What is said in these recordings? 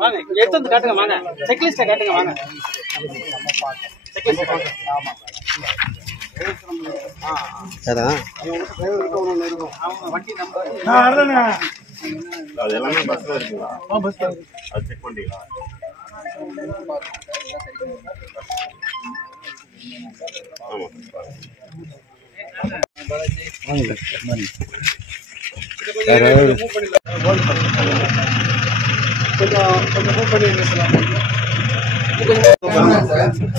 வாங்க எடுத்து வந்து காட்டுங்க வாங்க செக்லிஸ்ட்டை காட்டுங்க வாங்க செக்லிஸ்ட் காட்டுங்க ஆமா சரா வண்டி நம்பர் நான் வரேனே அது எல்லாமே பஸ்ல இருக்குங்களா பஸ்ல அது செக் பண்ணிட்டீங்களா ஆமா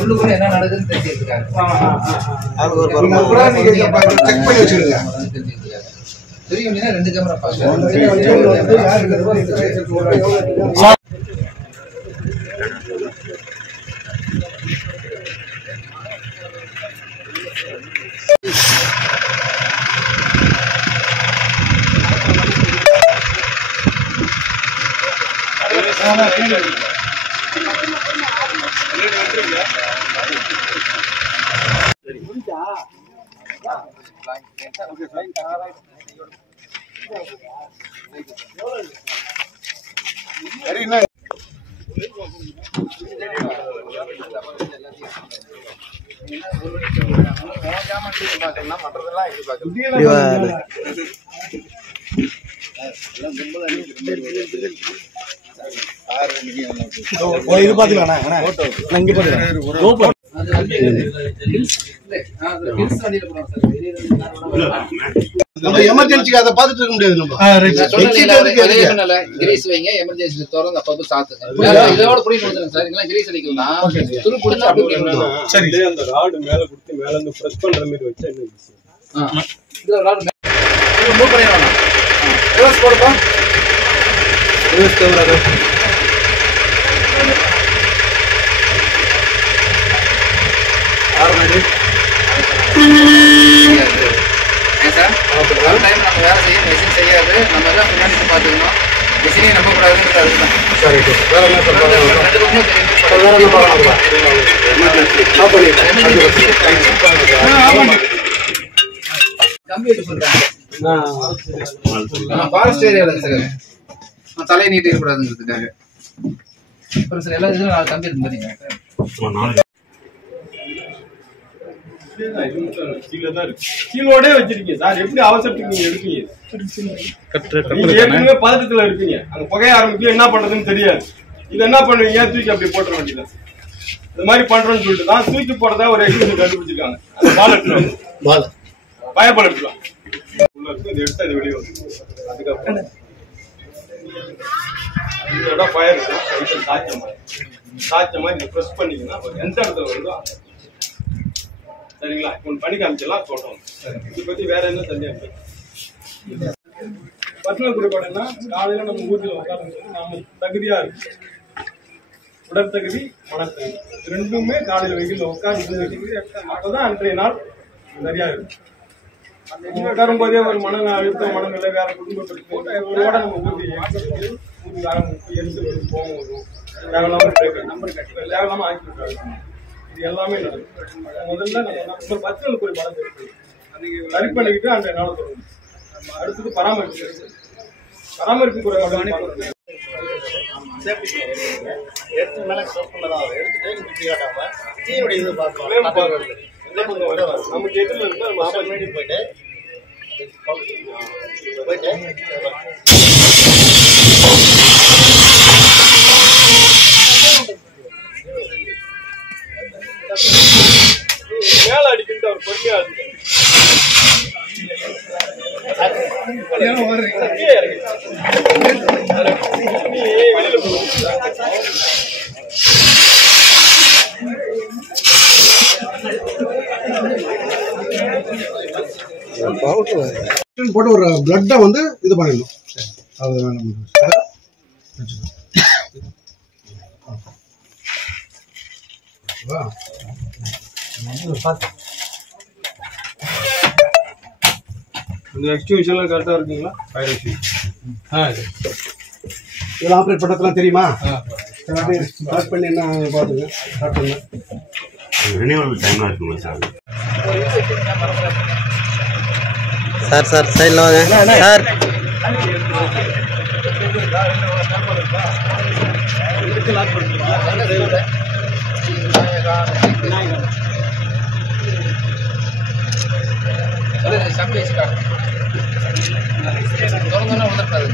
உள்ளுக்குள்ள என்ன நடக்குதுன்னு தெரிஞ்சிருக்காரு. தெரியும் 2 கேமரா இது பாத்துக்கலாம் இங்க பாத்துக்கலாம் எமர்ஜென்சிக்கு அதை பார்த்துட்டு இருக்க முடியாது நம்ம கிரீஸ் வைங்க எமர்ஜென்சி திறந்து அப்பப்போ சாத்துங்க இதோட புடிச்சு வந்துருங்க சார் இதெல்லாம் கிரீஸ் அடிக்கலாம் துரு புடிச்சு அப்படியே சரி அந்த ராடு மேல குடுத்து மேல இருந்து பிரஸ் பண்ற மாதிரி வச்சா என்ன இதுல ராடு மூவ் பண்ணிரலாம் ரிவர்ஸ் போடுப்பா ரிவர்ஸ் கேமரா நம்ம வேலை செய்ய மெஷின் செய்யாது நம்ம எல்லாம் பின்னாடி பார்த்துக்கணும் மெஷினை நம்ப கூடாதுன்றது அதுதான் கம்ப்யூட்டர் சொல்றாங்க ஃபாரஸ்ட் ஏரியாவில் சார் தலையை நீட்டி இருக்கக்கூடாதுங்கிறதுக்காக அப்புறம் சார் எல்லா இதுவும் 4 கம்பி இருக்கு பார்த்தீங்கன்னா கீழோட வச்சிருக்கீங்க சார் எப்படி அவசரத்துக்கு நீங்க எடுப்பீங்க ஏற்கனவே பதட்டத்துல இருப்பீங்க அங்க புகைய ஆரம்பிக்கும் என்ன பண்றதுன்னு தெரியாது இது என்ன பண்ணுவீங்க தூக்கி அப்படி போட்டுற வேண்டியது இந்த மாதிரி பண்றோம்னு சொல்லிட்டு தான் தூக்கி போறதா ஒரு எக்ஸிபிஷன் கண்டுபிடிச்சிருக்காங்க அந்த பால் எடுத்துருவாங்க பயப்பால் எடுத்துருவாங்க உள்ள இருக்கு இது எடுத்தா இது வெளியே வந்து அதுக்கப்புறம் இதோட ஃபயர் சாய்ச்ச மாதிரி ப்ரெஸ் பண்ணீங்கன்னா எந்த இடத்துல வருதோ சரிங்களா ஒன்று பண்ணி காமிச்சலாம் சொல்றோம் இதை பத்தி வேற என்ன சந்தேகம் பர்சனல் குறைபாடுன்னா காலையில நம்ம ஊர்ல உட்காந்து நாம தகுதியா இருக்கு உடற்தகுதி மனத்தகுதி ரெண்டுமே காலையில வெயில உட்காந்து அப்பதான் அன்றைய நாள் சரியா இருக்கும் உட்காரும் போதே ஒரு மன அழுத்தம் மனநிலை வேற குடும்ப பிரச்சனையோட நம்ம ஊருக்கு எரிஞ்சு போகும் வரும் தேவையில்லாம நம்பர் கட்டி தேவையில்லாம ஆக்கி விட்டாங்க இது எல்லாமே நடக்கும் முதல்ல நம்ம பர்சனல் குறைபாடு இருக்கு சரி பண்ணிக்கிட்டு அந்த நாளை தொடரும் அடுத்தது பராமரிப்பு குறைபாடு எடுத்து மேல எடுத்துட்டு இப்படி காட்டாம தீயோட இது பார்க்கலாம் நமக்கு எதிரில் இருந்து நம்ம போயிட்டு மேல அடிக்கிட்டு அவர் பொறுமையா இருக்கு போட்டு ஒரு பிளட்டை வந்து இது பண்ணிடணும் அது இந்த எக்ஸ்டிங்ஷன்லாம் கரெக்டாக இருக்குங்களா ஃபயர் இதெல்லாம் ஆப்ரேட் பண்ணுறதுலாம் தெரியுமா ஸ்டார்ட் பண்ணி என்ன பார்த்துங்க ஸ்டார்ட் பண்ண ரினியூவல் டைம்லாம் இருக்குங்களா சார் சார் சைடில் வாங்க சார் செக்கு லாக் கொடுத்துருக்கீங்களா? சம்பி வச்சு காட்டு. திறந்தோன்னா வந்துடக்கூடாது.